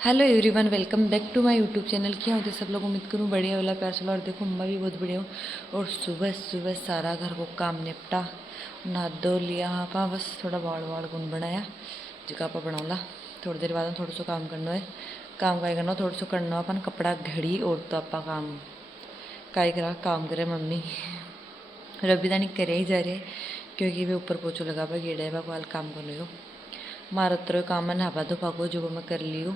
Hello everyone, welcome back to my YouTube channel. क्या होते सब लोग, उम्मीद करूँ बढ़िया वाला प्यार चला। और देखो मम्मा भी बहुत बढ़िया हो। और सुबह सुबह सारा घर को काम निपटा, नहा धो लिया। हाँ पा बस थोड़ा बाड़ वाड़ गुन बनाया जगह पर बनाऊला। थोड़ी देर बाद थोड़ा सो काम करना है। काम का करना थोड़ा सो करना अपन कपड़ा घड़ी। और तो आपा काम काई करा काम करे मम्मी रबी दानी करे ही जा रहे क्योंकि वे ऊपर पोछो लगा पा गेड़ा है वाल काम कर लो। मारा तो काम है नहावा धोपा को जो मैं कर लियो।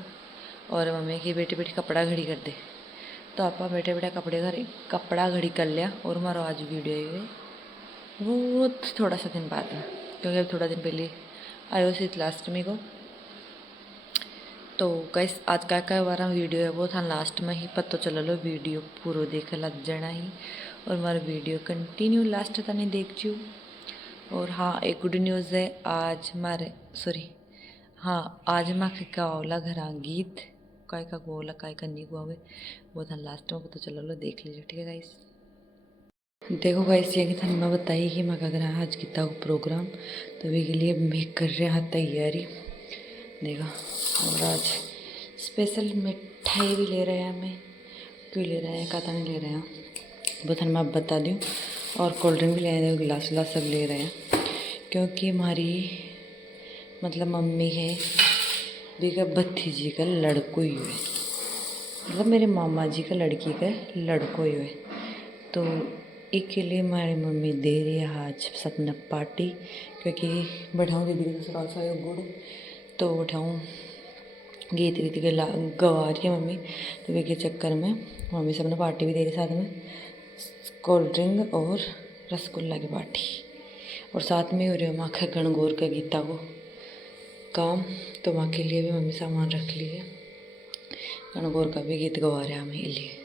और मम्मी की बेटी बेटी कपड़ा घड़ी कर दे, तो आपा बैठे बैठे कपड़ा घड़ी कर लिया। और हमारा आज वीडियो है वो थोड़ा सा दिन बाद है क्योंकि अब थोड़ा दिन पहले आयो शीतलाष्टमी को। तो गाइस आज का हमारा वीडियो है वो था लास्ट में ही पता चल लो। वीडियो पूरा देख लग जाना ही और हमारा वीडियो कंटिन्यू लास्ट तक नहीं देखियो। और हाँ एक गुड न्यूज़ है आज हमारे आज माँ का ओला घर गीत काय का गोला काय करनी को आवे वो था लास्ट में पता चला लो। देख लीजिए ठीक है गाइस। देखो गाइस ये कि था मैं बताई कि मैं घर आज कितना को प्रोग्राम, तो वे के लिए मैं कर रहा तैयारी देखा। और आज स्पेशल मिठाई भी ले रहे हैं हमें, क्यों ले रहे हैं कहता नहीं ले रहे हैं वो था मैं आप बता दूँ। और कोल्ड ड्रिंक भी ले रहे हैं, गिलास विलास सब ले रहे हैं क्योंकि हमारी मतलब मम्मी है बेका भतीजी का लड़को ही हुए, मतलब मेरे मामा जी का लड़की का लड़को ही हुए। तो एक के लिए हमारी मम्मी दे रही है आज सपना पार्टी, क्योंकि बैठाऊँ दीदी के ससुराल से आयो गुड़ तो उठाऊँ गीत वीत के गवा रही है मम्मी। तो वे के चक्कर में मम्मी सबने पार्टी भी दे रही, साथ में कोल्ड ड्रिंक और रसगुल्ला की पार्टी। और साथ में हो रही माँ का गणगौर का गीता को काम, तो माँ के लिए भी मम्मी सामान रख लिए। गणगौर का भी गीत गवा रहे हैं हमें लिए।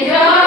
Joy.